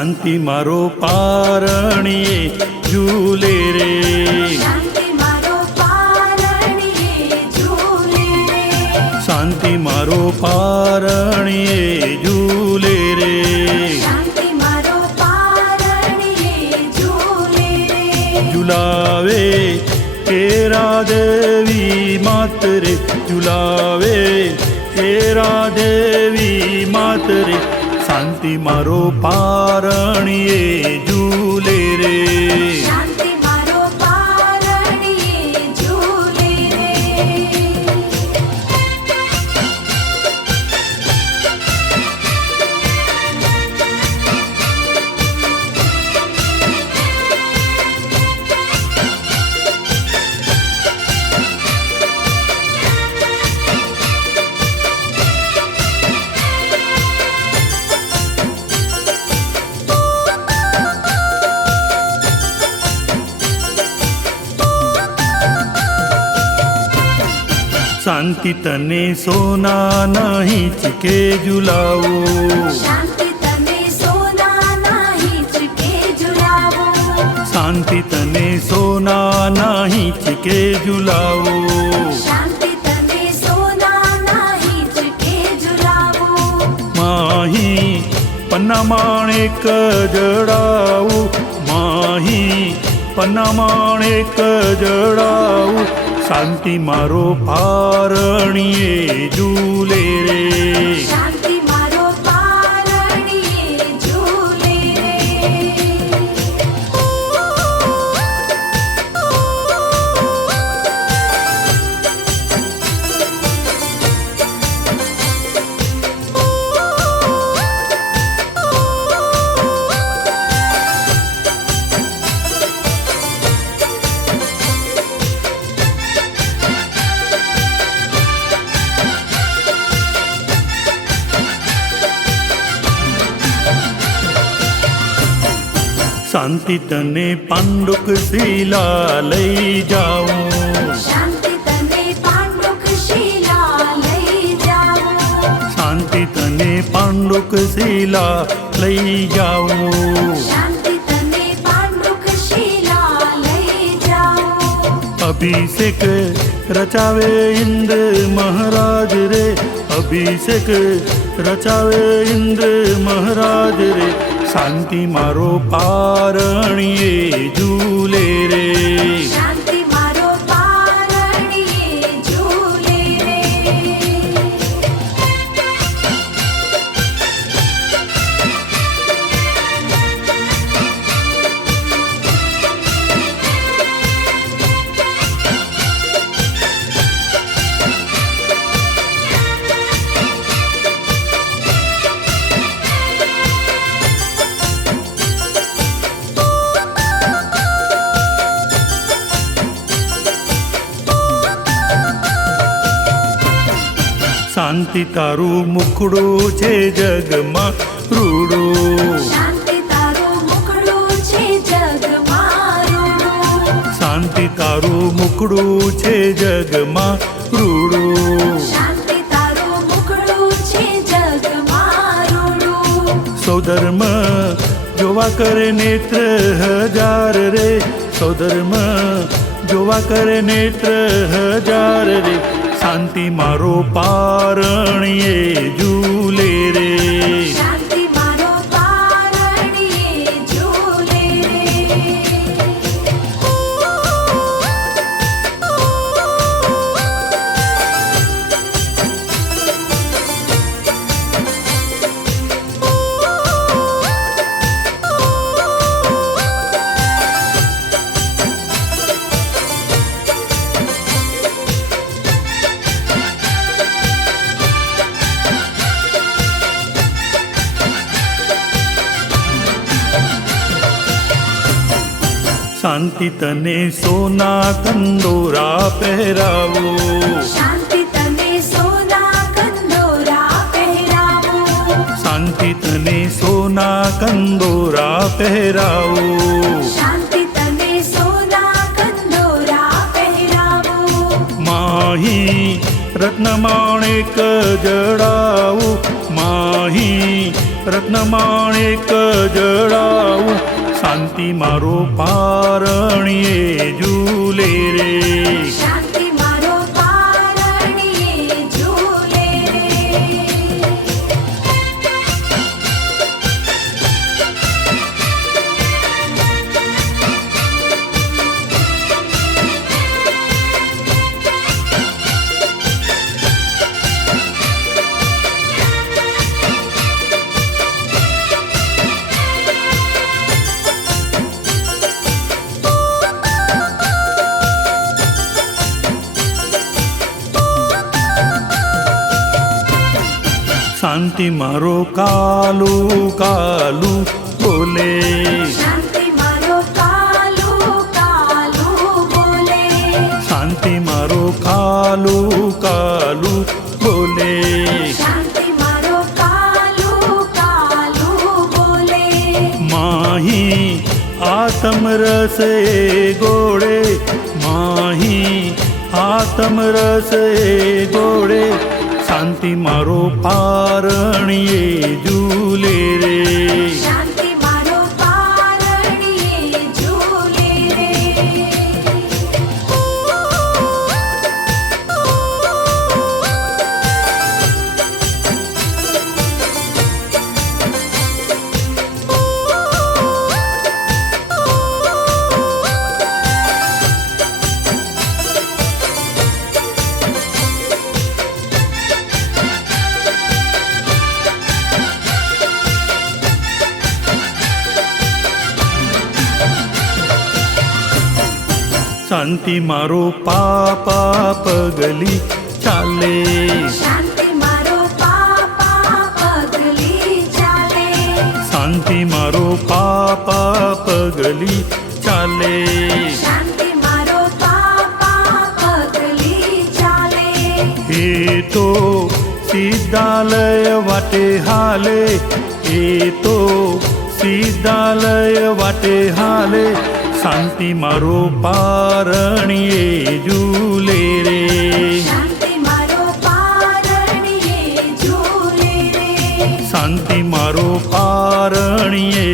શાંતિ મારો પારણીએ ઝૂલે રે, શાંતિ મારો પારણીએ ઝૂલે રે, શાંતિ મારો પારણીએ ઝૂલે રે, શાંતિ મારો પારણીએ ઝૂલે રે, ઝુલાવે તેરા દેવી માત રે, ઝુલાવે તેરા દેવી માત રે, શાંતિ મારો પારણીએ ઝૂલે રે, શાંતિ મારો પારણીએ ઝૂલે રે. શાંતિ તને સોના નહીં ચીકે ઝુલાવો, શાંતિ તને સોના નહીં ચૂકે ઝુલાવો, શાંતિ તને સોના નહીં ચીકે ઝુલાવો, શાંતિ તને સોના નહીં ચૂકે ઝુલાવો, માહી પન્ના માણેક જડાવું, માહી પન્ના માણેક જડાવું, શાંતિ મારો પારણીએ ઝૂલે રે, શાંતિ મારો પારણીએ ઝૂલે રે. શાંતિ તને પાંડુક શિલા લઈ જાઉં, શાંતિ તને પાંડુક શિલા લઈ જાઓ, શાંતિ તને પાંડુક શિલા લઈ જાઉં, શાંતિ તને પાંડુક શિલા લઈ જાઓ, અભિષેક રચાવે ઇન્દ્ર મહારાજ રે, અભિષેક રચાવે ઇન્દ્ર મહારાજ રે, શાંતિ મારો પારણીએ ઝૂલે રે, શાંતિ મારો પારણીએ ઝૂલે રે. શાંતિ તારું મુખડું છે જગમાં રૂડું, શાંતિ તારું મુખડું છે જગમાં રૂડું, શાંતિ તારું મુખડું છે જગમાં રૂડું, શાંતિ તારું મુખડું છે જગમાં રૂડું, સૌધર્મ જોવા કરે નેત્ર હજાર રે, સૌધર્મ જોવા કરે નેત્ર હજાર રે, શાંતિ મારો પારણીએ ઝૂલે રે, શાંતિ મારો પારણીએ ઝૂલે રે. શાંતિ તને સોના કંદોરા પહેરાવો, શાંતિ તને સોના કંદોરા પહેરાવો, શાંતિ તને સોના કંદોરા પહેરાવો, શાંતિ તને સોના કંદોરા પહેરાવો, માહી રત્ન માણેક જડાવું, માહી રત્નમાણેક જડાવું શાંતિ મારો પારણીએ ઝૂલે રે શાંતિ મારો પારણીએ ઝૂલે રે શાંતિ મારો કાલુ કાલુ બોલે શાંતિ મારો કાલુ કાલુ બોલે શાંતિ મારો કાલુ કાલુ બોલે શાંતિ મારો કાલુ કાલુ બોલે માહી આત્મરસ એ ગોળે માહી આત્મરસ એ ગોળે શાંતિ મારો પારણીએ ઝૂલે રે શાંતિ મારો પારણીએ ઝૂલે રે શાંતિ મારો પાપા પગલી ચાલે શાંતિ મારો પાપા પગલી ચાલે શાંતિ મારો પાપા પગલી ચાલે શાંતિ મારો પાપા પગલી ચાલે એ તો સિદ્ધાલય વાટે હાલે એ તો સિદ્ધાલય વાટે હાલે શાંતિ મારો પારણીએ ઝૂલે રે શાંતિ મારો પારણીએ ઝૂલે રે શાંતિ મારો પારણીએ